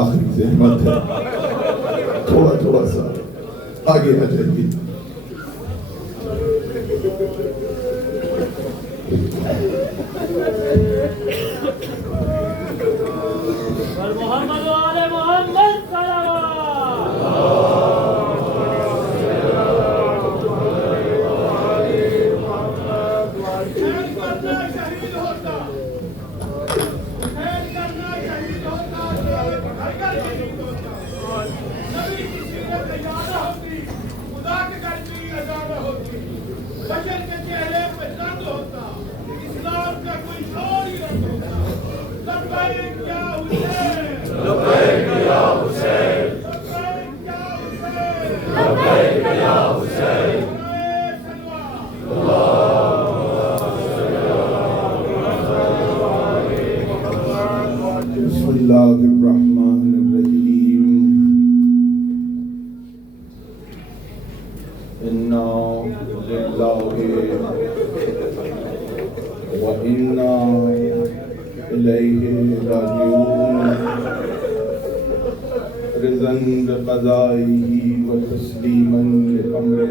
آخری زحمت ہے، تھوڑا سا آگے آ جائیے۔ محمد وآل محمد بشر کے چہرے پہ رنگ ہوتا، اسلام کا کوئی شور ہی رنگ ہوتا۔ لبیک یا حسین، لبیک یا حسین، لبیک یا حسین، بسم اللہ الرحمن الرحیم۔ انا للہ وانا الیہ راجعون، رضا بقضائہ وتسلیما لامرہ۔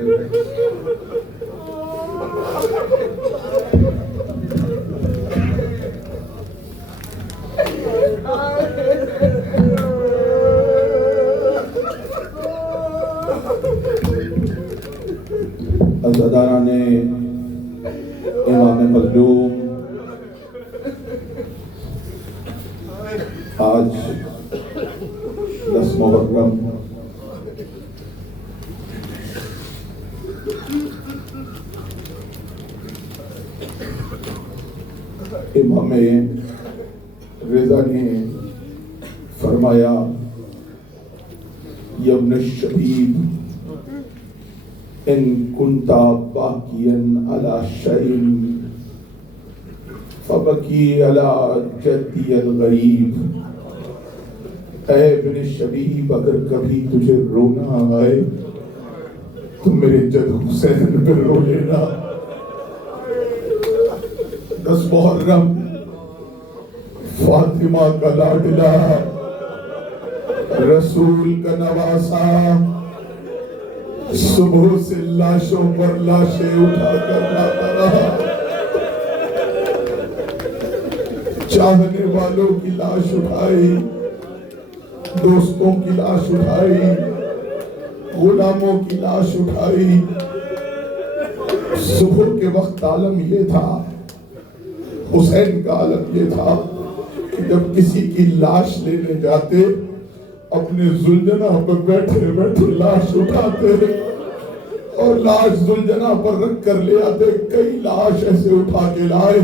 عزاداران امام مظلوم، آج 10 محرم امام رضا نے فرمایا، یا ابن الشبیب ان کنتا باقیا علی شیء فبکی علی جدی الغریب۔ اے ابن شبیب، اگر کبھی تجھے رونا آئے تو میرے جد حسین پہ رو لینا۔ 10 محرم فاطمہ کا لاڈلا، رسول کا نواسا، صبح سے لاشوں پر لاشیں اٹھا کر لاتا رہا۔ چاہنے والوں کی لاش اٹھائی، دوستوں کی لاش اٹھائی، غلاموں کی لاش اٹھائی۔ صبح کے وقت عالم یہ تھا، حسین کا عالم یہ تھا کہ جب کسی کی لاش لینے جاتے، اپنے زلجنہ پر بیٹھے بیٹھے لاش اٹھاتے اور لاش زلجنہ پر رکھ کر لے آتے۔ کئی لاش ایسے اٹھا کے لائے،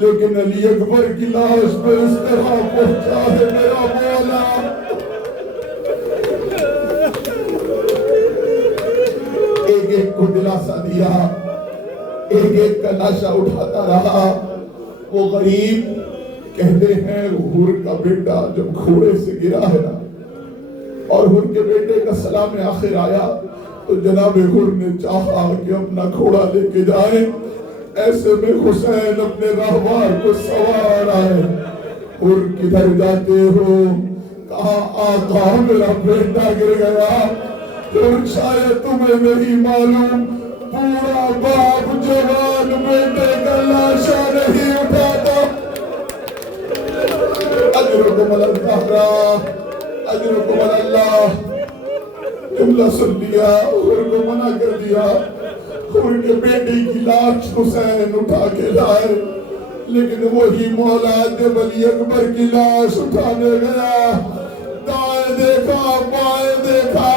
لیکن علی اکبر کی لاش پہ اس طرح پہنچا ہے میرا مولا۔ ایک ایک کو دلاسا دیا، ایک ایک کا لاشا اٹھاتا رہا۔ وہ غریب کہتے ہیں حور کا بیٹا جب گھوڑے سے گرا ہے نا، اور حور کے بیٹے کا سلام آخر آیا تو جناب حور نے چاہا کہ اپنا گھوڑا لے کے جائیں، ایسے میں حسین اپنے راہوار کو سوار آئے۔ حور کدھر جاتے ہو؟ کہا آقا میرا بیٹا گر گیا۔ حور شاید تمہیں نہیں معلوم، پورا باپ جوان بیٹے کا لاشا نہیں اٹھاتا۔ اجرکم الزہرا، اجرکم اللہ۔ جملہ سن لیا، حور کو منع کر دیا۔ حور کے بیٹے کی لاش حسین اٹھا کے لائے، لیکن وہی مولا جب علی اکبر کی لاش اٹھانے گیا، دائیں دیکھا بائیں دیکھا،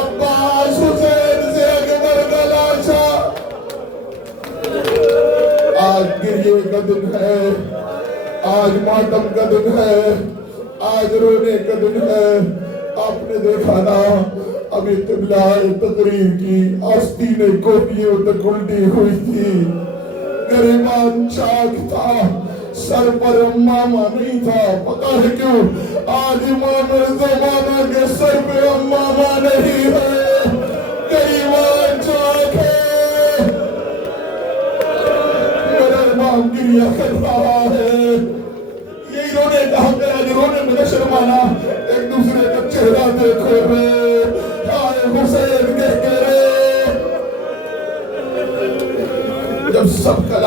عباس حسین سے اکبر کا لاشا۔ آج گریے کا دن ہے، آج ماتم کا دن ہے، آج رونے کا دن ہے۔ آپ نے دیکھا نا، ابھی قبلہ تقریر کی آستینیں کوٹیوں تک الٹی ہوئی تھی، گریبان چاک تھا، سر پر امامہ نہیں تھا۔ پتہ ہے کیوں؟ آج امام زمانہ کے سر پہ امامہ نہیں ہے، گریبان چاک ہے۔ میرا امام گریہ کر رہا ہے۔ یہ انہوں نے کہا کہ آج رونے میں نہ شرمانا،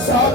7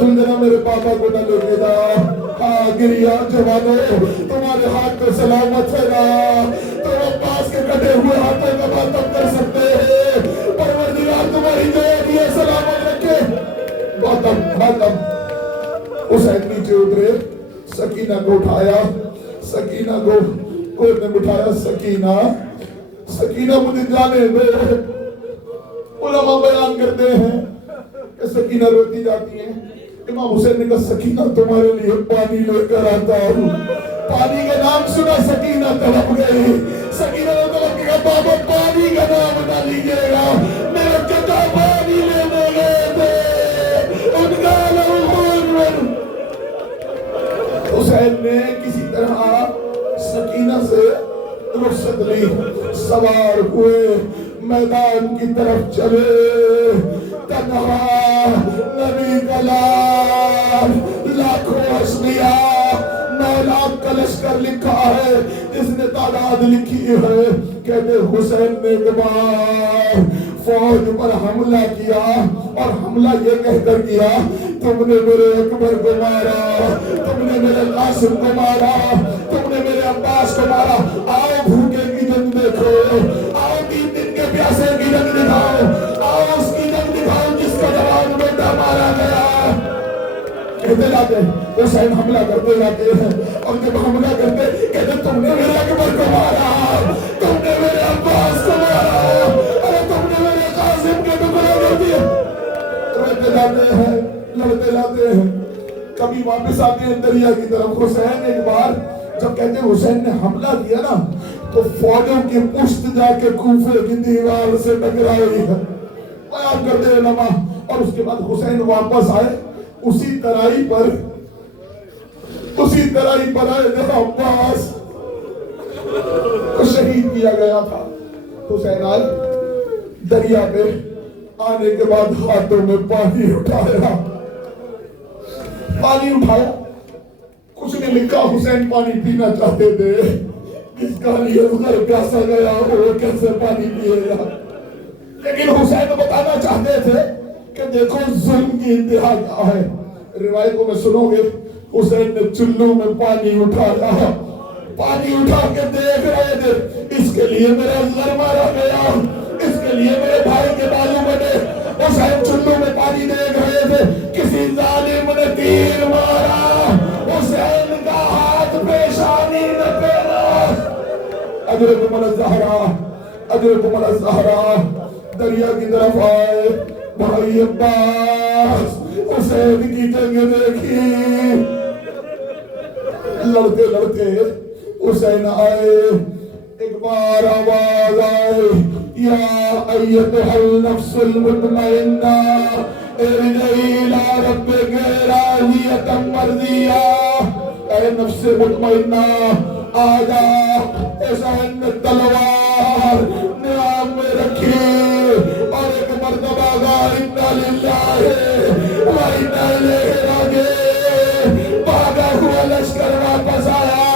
زندنا میرے پاپا کو نہ لے کے جا. ہاں گریا جوانوں تمہارے ہاتھ کو سلامت ہے نا. تم عباس کے کٹے ہوئے ہاتھوں کا ماتم کر سکتے ہیں. پروردگار تمہاری جو سلامت رکھے. ماتم حسین نیچے اترے. سکینہ کو اٹھایا. سکینہ کو کوئی نے بٹھایا. سکینہ مجھے جانے دے. علماء بیان کرتے ہیں کہ سکینہ روتی جاتی ہیں. امام حسین نے کہا سکینہ تمہارے لیے پانی لے کر آتا ہوں. پانی کا نام سنا سکینہ تڑپ گئی. سکینہ نے تڑپ کہا بابا پانی کا نام نہ لیجیے گا. میرے چچا پانی لینے گئے تھے. ان کا حسین نے کسی طرح سکینہ سے رخصت لی. سوار ہوئے میدان کی طرف چلے. تنہا نبی کا لال لاکھوں اشقیاء 9 لاکھ کا لشکر لکھا ہے. اس نے تعداد لکھی ہے. کہتے حسین نے ایک بار فوج پر حملہ کیا اور حملہ یہ کہہ کر کیا تم نے میرے اکبر کو مارا, تم نے میرے قاسم کو مارا, تم نے میرے عباس کو مارا. آؤ بھوکے کی جنگ دیکھو, آؤ 3 دن کے پیاسے کی جنگ دکھاؤ, آؤ اس کی جنگ دکھاؤ جس کا جوان بیٹا مارا گیا. کہتے جاتے حسین حملہ کرتے جاتے ہیں اور جب حملہ کرتے کہتے تم نے میرے اکبر کو مارا, تم نے میرے عباس کو مارا, ارے تم نے میرے قاسم کے ٹکڑے کر دیے. لڑتے جاتے ہیں, لڑتے جاتے ہیں. کبھی واپس آتے ہیں دریا کی طرف. حسین ایک بار جب کہتے ہیں حسین نے حملہ کیا نا تو فوجوں کی پشت جا کے کوفے کی دیوار سے ٹکرائی ہے. بیان کرتے علماء. اور اس کے بعد حسین واپس آئے اسی ترائی پر آئے جہاں عباس کو شہید کیا گیا تھا. حسین آئے دریا پہ. آنے کے بعد ہاتھوں میں پانی اٹھایا. کچھ نے لکھا حسین پانی پینا چاہتے تھے. اس کا لیے اگر پیاسا گیا وہ کیسے پانی پیے گا. لیکن حسین بتانا چاہتے تھے کہ دیکھو ظلم کی انتہا کیا ہے. روایتوں میں سنو گے حسین نے چلو میں پانی اٹھایا. پانی اٹھا کے دیکھ رہے تھے اس کے لیے میرا سر مارا گیا, اس کے لیے میرے بھائی کے بالوں بنے. حسین چلو میں پانی دیکھ رہے تھے کسی ظالم نے تیر مارا. حسین کا ہاتھ پیشانی میں پھیلا. اجرکم الزہرا, اجرکم الزہرا. دریا کی طرف آئے. بھائی عباس حسین کی جنگ دیکھی. لڑتے لڑتے حسین آئے. ایک بار آواز آئے یا ایتھا النفس المطمئنہ ارجعی الی ربک راضیۃ مرضیہ. اے نفس مطمئنہ آجا. حسین نے تلوار نیام میں رکھی اور ایک مرتبہ انا للہ و انا الیہ راجعون. بھاگا ہوا لشکر واپس آیا.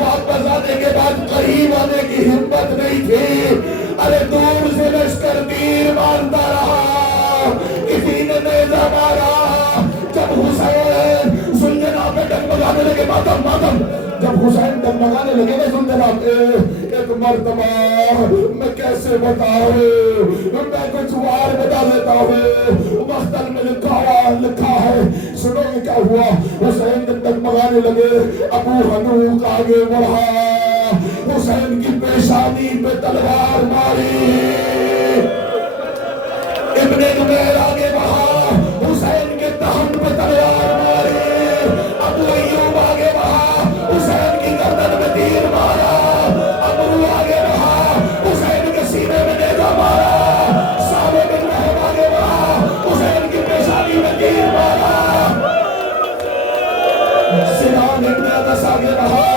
واپس آنے کے بعد قریب آنے کی ہمت نہیں تھی. ارے دور سے لشکر تیر مارتا رہا. کسی نے نیزہ مارا. جب حسین سنجنا پہ ڈگمگانے لگے, ماتم جب حسین ڈگمگانے لگے نا سنجنا پہ, ایک مرتبہ میں کیسے بتاؤں, میں کچھ وار بتا دیتا ہوں. مختل میں لکھا ہے. سنو گے کیا ہوا. حسین جب ڈگمگانے لگے ابو حنوق آگے بڑھا. حسین کی پیشانی پہ تلوار ماری. ابن زبیر آگے بڑھا. حسین کے دہن پہ تلوار ماری. ابو ایوب آگے بڑھا. حسین کی گردن میں تیر مارا. ابو آگے بڑھا. حسین کے سینے میں نیزہ مارا. صالح بن رحم آگے بڑھا. حسین کی پیشانی میں تیر مارا. سنان ابن انس آگے بڑھا.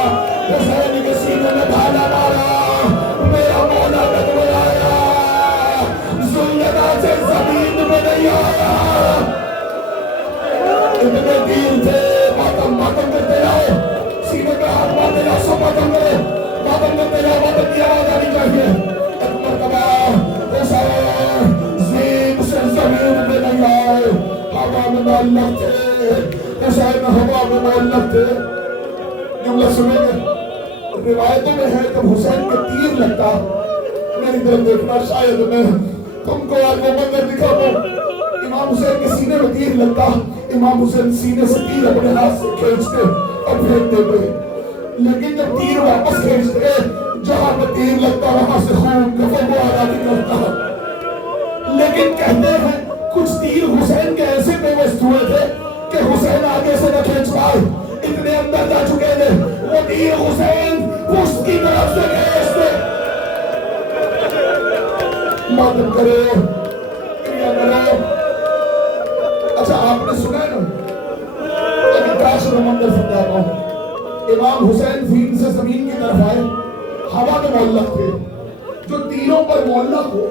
حسین کے سینے میں بھالا مارا. میرا مولا ڈگمگایا. ذوالجلال سے زمین میں نہیں آیا. اتنے تیر تھے. ماتم کرتے جاؤ. سینے پہ ہاتھ مارتے جاؤ. سب ماتم کرو. ماتم کرتے جاؤ. ماتم کی آواز آنی چاہیے. ایک مرتبہ حسین زین سے زمین میں نہیں آئے. ہوا میں معلق تھے. حسین ہوا میں معلق تھے. جملہ سنیں گے روایتوں میں ہے جب حسین کا تیر لگتا میری طرف دیکھنا شاید میں تم کو آج وہ منظر دکھاؤں. امام حسین کے سینے میں تیر لگتا امام حسین سینے سے تیر اپنے ہاتھ سے کھینچتے اور پھینک دیتے. لیکن جب تیر واپس کھینچتے جہاں پر تیر لگتا وہاں سے خون کا فوارہ نکلتا. لیکن کہتے ہیں کچھ تیر حسین کے ایسے پیوست ہوئے تھے کہ حسین آگے سے نہ کھینچ پائے اتنے اندر جا چکے تھے. وہ تیر حسین اس کی طرف سے کھینچتے. ماتم کرو کریا کرو. اچھا آپ نے سنا ہے نا ایک کاش منظر سمجھاتا ہوں. امام حسین زین سے زمین کی طرف آئے ہوا میں معلق تھے. جو تیروں پر معلق ہو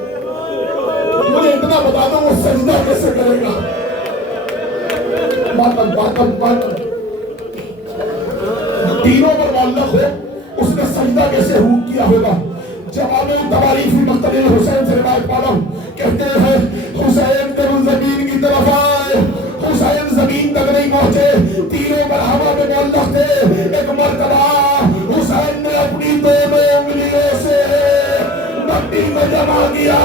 مجھے اتنا بتا دو وہ سجدہ کیسے کرے گا. ماتم ماتم ماتم. جو تیروں پر معلق ہو اس نے سجدہ کیسے کیا ہوگا. جواب تواریخ مختلف حسین سے روایت پا رہا ہوں. کہتے ہیں حسین جب زمین کی طرف آئے حسین زمین تک نہیں پہنچے تیروں پر ہوا میں معلق تھے. ایک مرتبہ حسین نے اپنی دونوں انگلیوں سے مٹی میں جمع کیا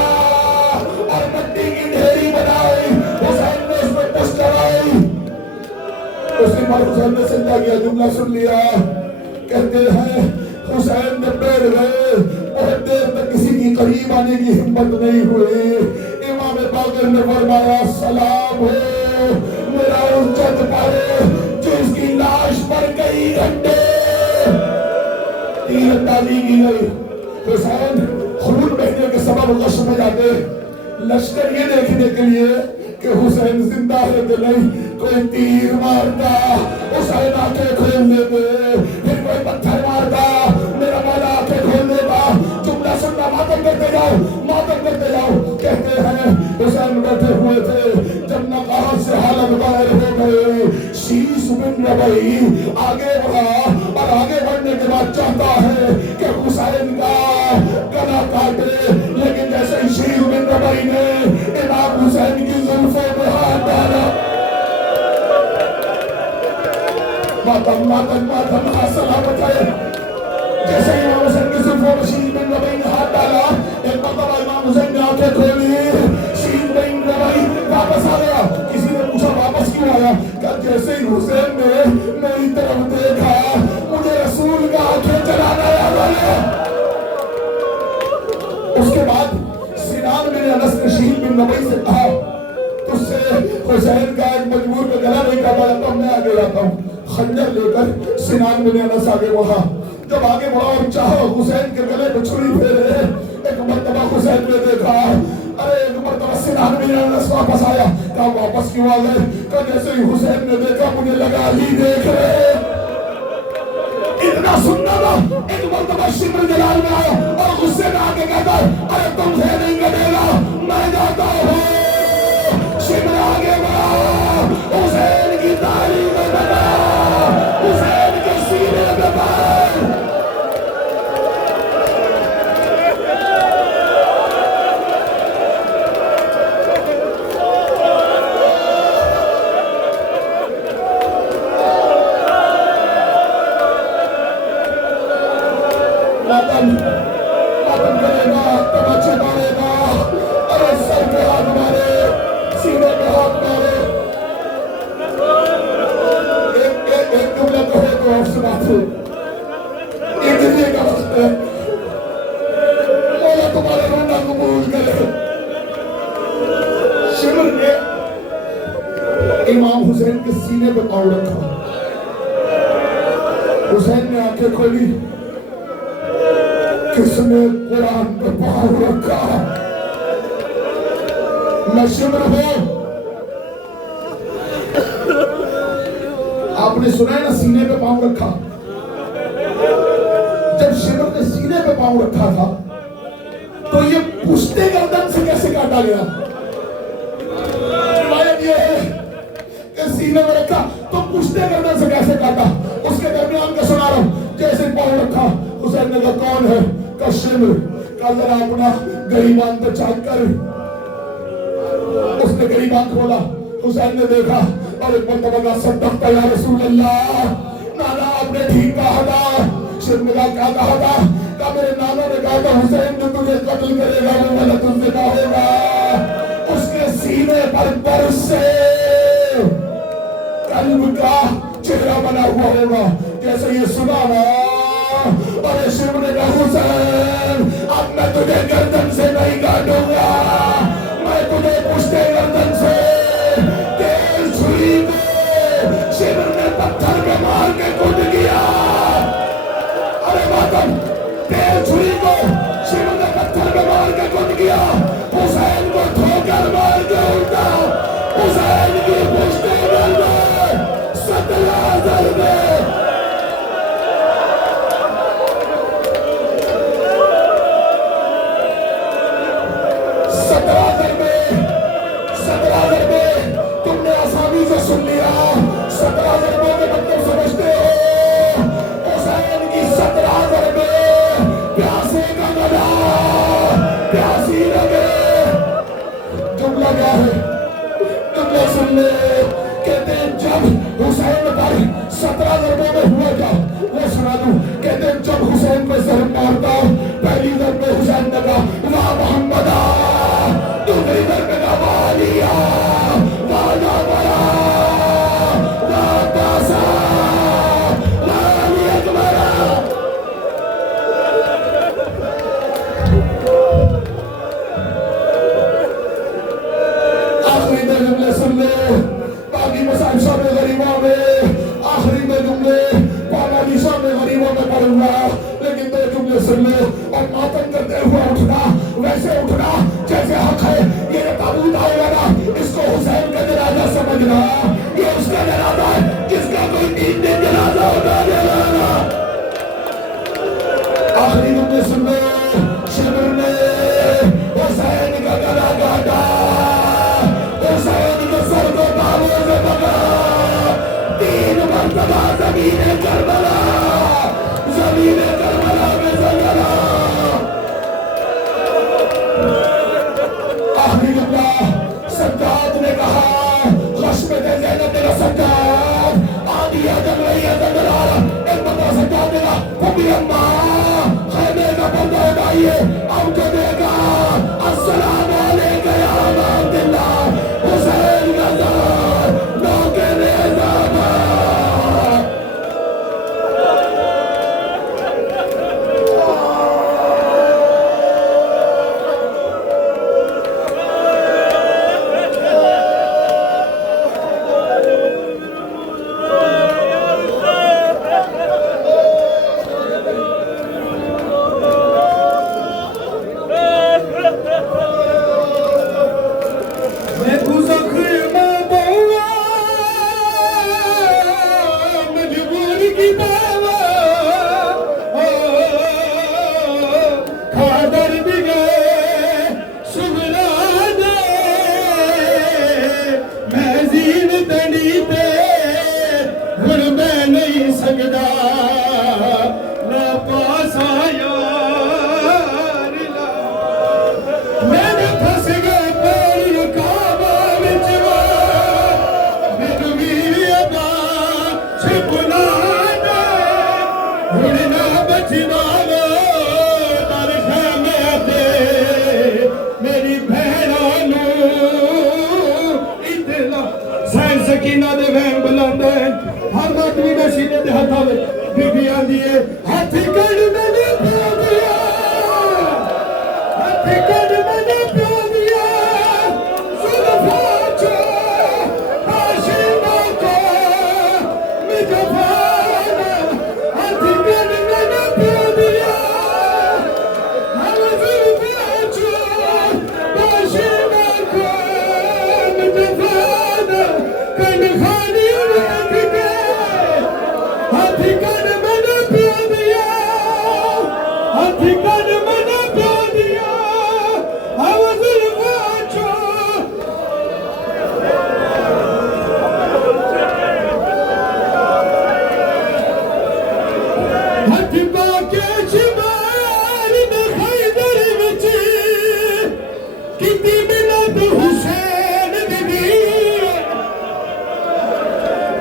اور مٹی کی ڈھیری بنائی. حسین نے اس میں پش چڑھائی. اس کے بعد حسین نے سجدہ کیا. جملہ سن لیا. کہتے ہیں حسین نے بیٹھ گئے. بہت دیر تک کسی کی قریب آنے کی ہمت نہیں ہوئی. امام باقر نے فرمایا سلام ہو میرا عزت پائے جس کی لاش پر کئی گھنٹے تیر اندازی کی گئی. حسین خون بہنے کے سبب غش میں جاتے. لشکر یہ دیکھنے کے لیے کہ حسین زندہ ہے کہ نہیں. کوئی تیر مارتا حسین آنکھیں کھول دیتے. پھر کوئی پتھر مارتا میرا مولا آنکھیں کھول دیتا. جملہ سننا ماتم کرتے جاؤ ماتم کرتے جاؤ. کہتے ہیں حسین بیٹھے ہوئے تھے جب نقاہت سے حالت غائر ہو گئی. شیش بن ربعی آگے بڑھا اور آگے بڑھنے کے بعد چاہتا ہے کہ حسین کا گلا کاٹے. لیکن جیسے شیش بن ربعی نے امام حسین کی زلفوں میں ہاتھ ڈالا ماتم ماتم ماتم سلامت ہے. جیسے امام حسین کی زلفوں میں شیش بن ربعی نے ہاتھ ڈالا ایک مرتبہ امام حسین نے آنکھیں کھولی. شیش بن ربعی واپس آ گیا. کسی نے پوچھا واپس کیوں آیا. کہ جیسے ہی حسین نے میری طرف دیکھا مجھے رسول کا آنکھیں چلانا یاد آ گیا. اس کے بعد سنان بن انس نے شیش بن ربعی سے کہا تجھ سے حسین کا ایک مجبور کا گلا نہیں کاٹا جاتا میں آگے جاتا ہوں. خنجر لے کر سنان بن انس آگے بڑھا. جب آگے بڑھا اور چاہو حسین کے گلے پہ چھری پھیرے. ایک مرتبہ حسین نے دیکھا ارے ایک مرتبہ سنان بن انس واپس آیا. کہا واپس کیوں آ گئے. کہ جیسے ہی حسین نے دیکھا مجھے لگا ہی دیکھ رہے. اتنا سننا تھا. ایک مرتبہ شمر جلال میں آیا اور غصے میں آگے کہتا ارے تم سے نہیں کٹے گا میں جاتا ہوں. شمر آگے بڑھا حسین کی تعلیم میں بنا حسین کے سینے میں بڑھا. ماتم کرے گا تماچے مارے گا. ارے سر پہ ہاتھ مارے سینے پہ ہاتھ مارے. ایک جملہ کہے تو آپ سنا تھے. ایک دن کا وقت ہے مولا تمہارا رونا قبول کرے. شمر نے امام حسین کے سینے پہ پاؤں رکھا. حسین نے آنکھیں کھولی. کس نے قرآن پہ پاؤں رکھا. میں شمر ہوں. آپ نے سنا ہے نا سینے پہ پاؤں رکھا. جب شمر نے سینے پہ پاؤں رکھا تھا تو یہ پشتے گردن سے کیسے کاٹا گیا. روایت یہ ہے کہ سینے میں رکھا تو پشتے گردن سے کیسے کاٹا. اس کے درمیان کا سنا رہا ہوں. جیسے پاؤں رکھا حسین نے کہا کون ہے. کا شمر. کا ذرا اپنا گریبان پہ چاک کر. اس نے گریبان کھولا. حسین نے دیکھا اور ایک مرتبہ کا صدقت یا رسول اللہ، نانا آپ نے ٹھیک کہا تھا۔ شیر نے کیا کہا تھا؟ کہا میرے نانا نے کہا تھا حسین جو تجھے قتل کرے گا وہ غلط الزنا ہوگا، اس کے سینے پر برس سے قلب کا چہرہ بنا ہوا ہوگا۔ جیسے یہ سنا نا اور شیر نے کہا حسین اب میں تجھے گردن سے نہیں کاٹوں گا، میں تجھے پشتے گردن سے تیز چھری کو شیر نے پتھر کے مار کے کود کیا۔ ارے ماتم تیز چھری کو شیر نے پتھر کے مار کے کود کیا، حسین کو ٹھوکر مار کے اٹھا، حسین کی پشتے گردن 17 ضربے 17 ضربے تم نے آسانی سے سن لیا، 17 ضربوں کے مطلب سمجھتے ہو؟ حسین کی 17 ضربے پیاسے کا گلا پیاسی لگے۔ جملہ کیا ہے؟ جملہ سن لے، کہتے ہیں جب حسین پر 17 ضربوں میں ہوا کیا وہ سنا دوں۔ کہتے ہیں جب حسین پہ ضرب مارتا پہلی ضرب میں حسین نے کہا واہ محمدہ، دوسری ضرب میں کہا واہ علیہ، واہ جعفرہ، واہ عباسہ، واہ علی اکبر۔ آخری دو جملے سن لے، باقی مسائل شام غریبہ میں آخری دو جملے پانالی شام غریبوں میں پڑھوں گا، لیکن دو جملے سن لے اور ماتم کرتے ہوئے اٹھنا، ویسے اٹھنا جیسے حق ہے۔ یہ تابوت آئے گا نا، اس کو حسین کا جنازہ سمجھنا، یہ اس کا جنازہ ہے جس کا کوئی 3 دن جنازہ ہوتا جلانا۔ آخری جملے سن لے، شبر نے حسین کا گلا کاٹا، حسین کے سر کو بابوں سے پکڑا، 3 مرتبہ زمین کربلا میں زلزلہ۔ آخری جملہ سجاد نے کہا، غشمت زینب میرا سجاد، آدھی جل رہی ہے زلزلہ۔ ایک مرتبہ سجاد نے کہا پھوپھی اماں خیمے کا پردہ اٹھائیے، اب کو دے گا السلام علیکم یا ابا عبداللہ، حسین کا زار نوکے ریزہ بار۔ سکینہ دے وین بلاندے ہر ماتوی دے سینے دے ہتھا دے بی بی آندی ہے ہاتھی کڑ میں نے پیو دیا، ہاتھی کڑ میں نے پیو دیا، زلفاں چو آشینا کو مجفانا، ہاتھی کڑ میں نے پیو دیا، ہر زلفاں چو آشینا کو مجفانا، کن خانی رکھ کے ہاتھی کن میں نے پیو دیا۔